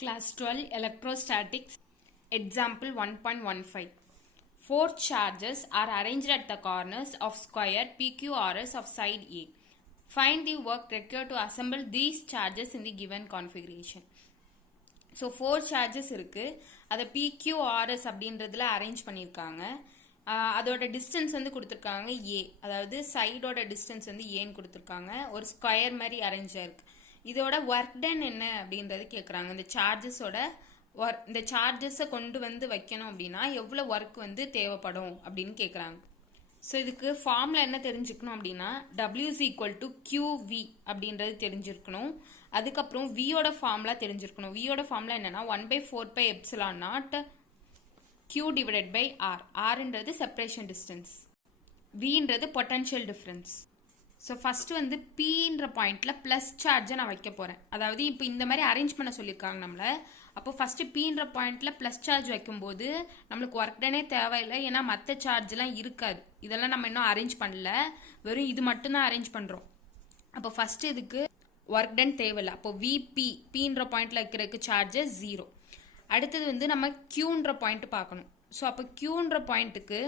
Class 12 Electrostatics Example 1.15 Four charges are arranged at the corners of square PQRS of side A. Find the work required to assemble these charges in the given configuration. So, 4 charges இருக்கு அதை PQRS அப்படின்றதுல arrange பண்ணியிருக்காங்க. அதோட distance வந்து கொடுத்துருக்காங்க ஏ, அதாவது சைடோட distance வந்து ஏன்னு கொடுத்துருக்காங்க. ஒரு ஸ்கொயர் மாதிரி அரேஞ்ச் ஆயிருக்கு. இதோட ஒர்க் டன் என்ன அப்படின்றது கேட்குறாங்க. இந்த சார்ஜஸோட இந்த சார்ஜஸை கொண்டு வந்து வைக்கணும் அப்படின்னா எவ்வளோ ஒர்க் வந்து தேவைப்படும் அப்படின்னு கேட்குறாங்க. ஸோ இதுக்கு ஃபார்முலா என்ன தெரிஞ்சுக்கணும் அப்படின்னா W is equal to QV அப்படின்றது தெரிஞ்சிருக்கணும். அதுக்கப்புறம் வியோட ஃபார்முலா தெரிஞ்சிருக்கணும். வியோட ஃபார்முலா என்னன்னா 1/4 epsilon naught Q divided by R. Rன்றது செப்பரேஷன் டிஸ்டன்ஸ், Vன்றது பொட்டன்ஷியல் டிஃப்ரென்ஸ். ஸோ ஃபஸ்ட்டு வந்து Pன்ற பாயிண்ட்ல ப்ளஸ் சார்ஜை நான் வைக்க போகிறேன். அதாவது இப்போ இந்த மாதிரி அரேஞ்ச் பண்ண சொல்லியிருக்காங்க நம்மளை. அப்போ ஃபஸ்ட்டு Pன்ற பாயிண்ட்ல ப்ளஸ் சார்ஜ் வைக்கும்போது நம்மளுக்கு ஒர்க் டனே தேவையில்லை, ஏன்னா மற்ற சார்ஜ்லாம் இருக்காது. இதெல்லாம் நம்ம இன்னும் அரேஞ்ச் பண்ணல, வெறும் இது மட்டும்தான் அரேஞ்ச் பண்ணுறோம். அப்போ ஃபஸ்ட்டு இதுக்கு ஒர்க் டன் தேவையில்லை. அப்போ Pன்ற பாயிண்ட்ல வைக்கிறதுக்கு சார்ஜஸ் 0. அடுத்தது வந்து நம்ம Qன்ற பாயிண்ட் பார்க்கணும். ஸோ அப்போ Qன்ற பாயிண்ட்டுக்கு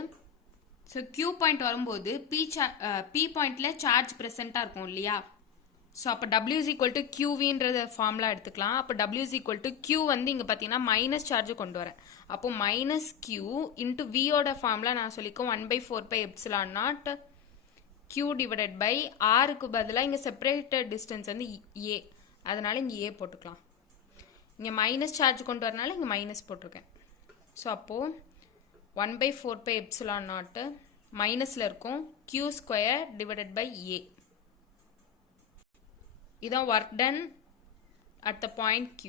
Q பாயிண்ட் வரும்போது P பாயிண்ட்ல சார்ஜ் ப்ரெசென்ட்டாக இருக்கும் இல்லையா? ஸோ அப்போ W is equal to QVன்றத ஃபார்முலா எடுத்துக்கலாம். அப்போ W is equal to Q வந்து இங்கே பார்த்தீங்கன்னா மைனஸ் சார்ஜ் கொண்டு வரேன். அப்போ மைனஸ் Q இன்ட்டு Vயோட ஃபார்முலா நான் சொல்லிக்கோம் 1/4 epsilon naught Q divided by ஆருக்கு பதிலாக இங்கே செப்பரேட்டட் டிஸ்டன்ஸ் வந்து ஏ, அதனால இங்கே ஏ போட்டுக்கலாம். இங்கே மைனஸ் சார்ஜ் கொண்டு வரனால இங்கே மைனஸ் போட்டிருக்கேன். ஸோ அப்போது 1/4 எப்சிலான் நாட்டு மைனஸில் இருக்கும் Q ஸ்கொயர் டிவைடட் பை ஏ. இதான் work done at the point Q.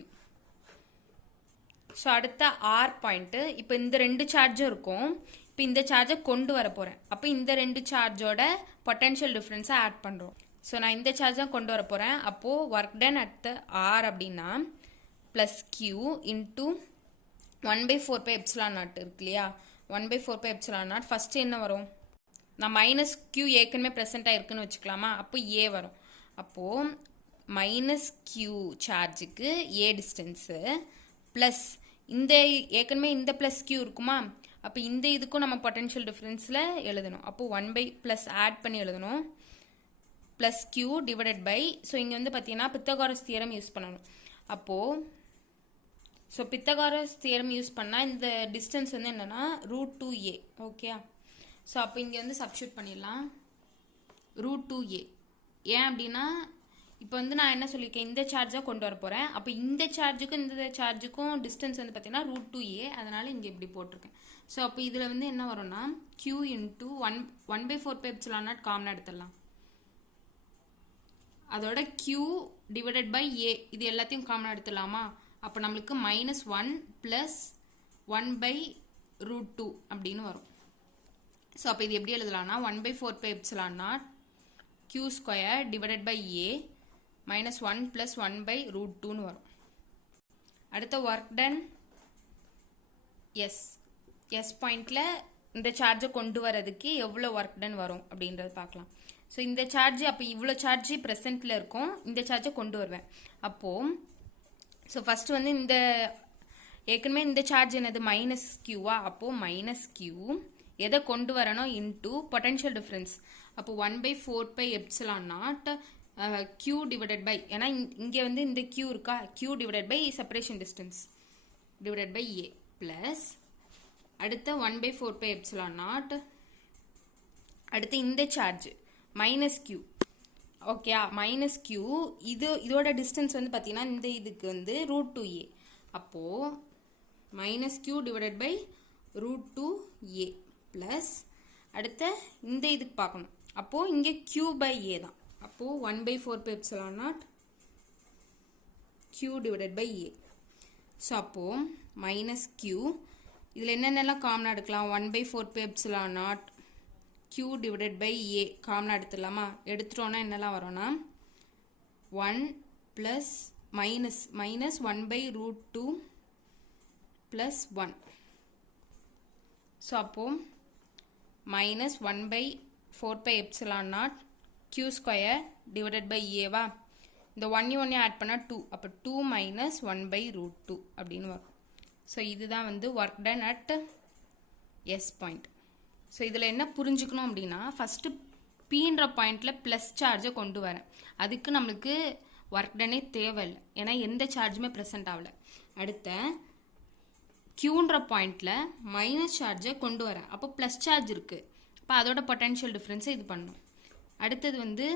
So அடுத்த ஆர் பாயிண்ட்டு, இப்போ இந்த ரெண்டு சார்ஜும் இருக்கும். இப்போ இந்த சார்ஜை கொண்டு வர போகிறேன். அப்போ இந்த ரெண்டு சார்ஜோட பொட்டன்ஷியல் டிஃப்ரென்ஸை ஆட் பண்ணுறோம். ஸோ நான் இந்த சார்ஜை கொண்டு வர போகிறேன். அப்போது work done at the R அப்படின்னா plus Q into 1/4 epsilon naught இருக்கு இல்லையா? 1/4 எப்சிலான் நாட் ஃபஸ்ட்டு என்ன வரும்? நான் மைனஸ் Q ஏற்கனவே ப்ரெசென்ட்டாக இருக்குன்னு வச்சுக்கலாமா? அப்போ ஏ வரும். அப்போது மைனஸ் Q சார்ஜுக்கு ஏ டிஸ்டன்ஸு ப்ளஸ் இந்த ஏற்கனவே இந்த ப்ளஸ் Q இருக்குமா? அப்போ இந்த இதுக்கும் நம்ம பொட்டன்ஷியல் டிஃப்ரென்ஸில் எழுதணும். அப்போது 1 ப்ளஸ் ஆட் பண்ணி எழுதணும் plus Q divided by, so இங்கே வந்து பார்த்தீங்கன்னா பித்தகாரஸ் தியரம் யூஸ் பண்ணணும். அப்போது ஸோ பித்தகாரஸ் தியரம் யூஸ் பண்ணால் இந்த டிஸ்டன்ஸ் வந்து என்னென்னா √2a. ஓகே, ஸோ அப்போ இங்கே வந்து சப்ஸ்டியூட் பண்ணிடலாம் √2a. ஏன் அப்படின்னா இப்போ வந்து நான் என்ன சொல்லியிருக்கேன், இந்த சார்ஜாக கொண்டு வர போகிறேன். அப்போ இந்த சார்ஜுக்கும் இந்த சார்ஜுக்கும் டிஸ்டன்ஸ் வந்து பார்த்தீங்கன்னா √2a, அதனால் இங்கே இப்படி போட்டிருக்கேன். ஸோ அப்போ இதில் வந்து என்ன வரும்னா Q இன்ட்டு 1/4 எப்சிலான் நாட் காமனாக எடுத்துடலாம். அதோட Q டிவைடட் பை ஏ, இது எல்லாத்தையும் காமனாக எடுத்துடலாமா? அப்போ நம்மளுக்கு -1 ப்ளஸ் 1/√2 அப்படின்னு வரும். ஸோ அப்போ இது எப்படி எழுதலாம்னா 1/4 epsilon naught Q square divided by A -1 plus 1/√2ன்னு வரும். அடுத்த ஒர்க் டன் எஸ் பாயிண்டில் இந்த சார்ஜை கொண்டு வரதுக்கு எவ்வளோ ஒர்க் டன் வரும் அப்படின்றது பார்க்கலாம். ஸோ இந்த சார்ஜ் அப்போ இவ்வளோ சார்ஜ் ப்ரெசென்ட்டில் இருக்கும், இந்த சார்ஜை கொண்டு வருவேன். அப்போது ஸோ ஃபஸ்ட்டு வந்து இந்த ஏற்கனவே இந்த சார்ஜ் என்னது மைனஸ் Qவா? அப்போது மைனஸ் Q எதை கொண்டு வரணும் இன்ட்டு பொட்டன்ஷியல் டிஃப்ரென்ஸ். அப்போ 1/4 epsilon naught Q divided by, ஏன்னா இங்கே வந்து இந்த Q இருக்கா, Q divided by separation distance divided by A plus அடுத்த 1/4 எப்சிலான் நாட் அடுத்து இந்த charge minus Q. Okay, minus Q இதோட டிஸ்டன்ஸ் வந்து பார்த்தீங்கன்னா இந்த இதுக்கு வந்து √2a. அப்போது minus Q divided by √2a plus அடுத்த இந்த இதுக்கு பார்க்கணும். அப்போது இங்கே Q பை ஏ தான். அப்போது 1/4 epsilon naught Q divided by A. So அப்போது மைனஸ் Q இதில் என்னென்னலாம் காமனாக எடுக்கலாம்? 1/4 epsilon naught Q divided by A காமனாக எடுத்துடலாமா? எடுத்துட்டோன்னா என்னெல்லாம் வரும்னா 1 ப்ளஸ் மைனஸ் 1/√2 ப்ளஸ் 1. ஸோ அப்போது minus 1/4 epsilon naught Q square divided by ஏவா? இந்த 1 1 ஆட் பண்ணால் 2, அப்போ 2 minus 1/√2 அப்படின்னு வரும். ஸோ இதுதான் வந்து work done at S point. So இதில் என்ன புரிஞ்சுக்கணும் அப்படின்னா, ஃபஸ்ட்டு பீன்ற பாயிண்டில் ப்ளஸ் சார்ஜை கொண்டு வரேன். அதுக்கு நம்மளுக்கு ஒர்க் டனே தேவையில்லை, ஏன்னா எந்த சார்ஜுமே ப்ரெசென்ட் ஆகலை. அடுத்த கியூன்ற பாயிண்டில் மைனஸ் சார்ஜை கொண்டு வரேன், அப்போ ப்ளஸ் சார்ஜ் இருக்குது, அப்போ அதோட பொட்டென்ஷியல் டிஃப்ரென்ஸை இது பண்ணணும். அடுத்தது வந்து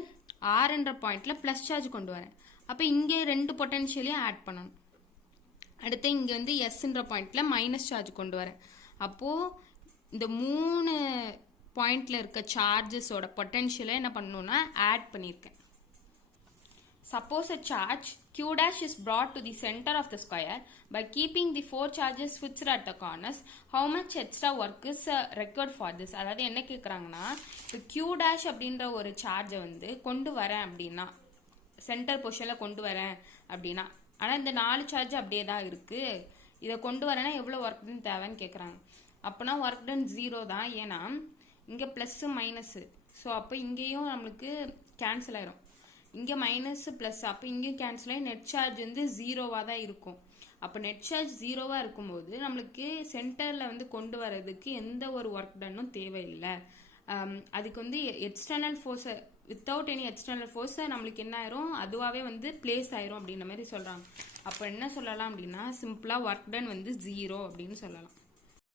ஆர்ன்ற பாயிண்டில் ப்ளஸ் சார்ஜ் கொண்டு வரேன், அப்போ இங்கே 2 பொட்டென்ஷியலையும் ஆட் பண்ணணும். அடுத்து இங்கே வந்து எஸ்ன்ற பாயிண்டில் மைனஸ் சார்ஜ் கொண்டு வரேன், அப்போது இந்த 3 பாயிண்டில் இருக்க சார்ஜஸோட பொட்டென்ஷியலை என்ன பண்ணணும்னா ஆட் பண்ணியிருக்கேன். Suppose a charge Q dash is brought to the center of the square by keeping the 4 charges fixed at the corners. How much extra work is required for this? அதாவது என்ன கேட்குறாங்கன்னா, இப்போ Q dash அப்படின்ற ஒரு சார்ஜை வந்து கொண்டு வரேன் அப்படின்னா, சென்டர் பொசிஷனில் கொண்டு வரேன் அப்படின்னா, ஆனால் இந்த 4 சார்ஜ் அப்படியே தான் இருக்குது, இதை கொண்டு வரேன்னா எவ்வளோ ஒர்க் டன் தேவைன்னு கேட்குறாங்க. அப்போனா ஒர்க் டன் 0 தான், ஏன்னா இங்கே ப்ளஸ்ஸு மைனஸு, ஸோ அப்போ இங்கேயும் நம்மளுக்கு கேன்சல் ஆயிரும். இங்கே மைனஸ் ப்ளஸ், அப்போ இங்கேயும் கேன்சல் ஆகி நெட் சார்ஜ் வந்து 0வாக தான் இருக்கும். அப்போ நெட் சார்ஜ் 0வாக இருக்கும்போது நம்மளுக்கு சென்டரில் வந்து கொண்டு வரதுக்கு எந்த ஒரு ஒர்க் டன்னும் தேவையில்லை. அதுக்கு வந்து எக்ஸ்டர்னல் ஃபோர்ஸை, வித்தவுட் எனி எக்ஸ்டர்னல் ஃபோர்ஸை நம்மளுக்கு என்ன ஆயிரும், அதுவாகவே வந்து பிளேஸ் ஆயிரும் அப்படின்ற மாதிரி சொல்கிறாங்க. அப்போ என்ன சொல்லலாம் அப்படின்னா, சிம்பிளாக ஒர்க் டன் வந்து 0 அப்படின்னு சொல்லலாம்.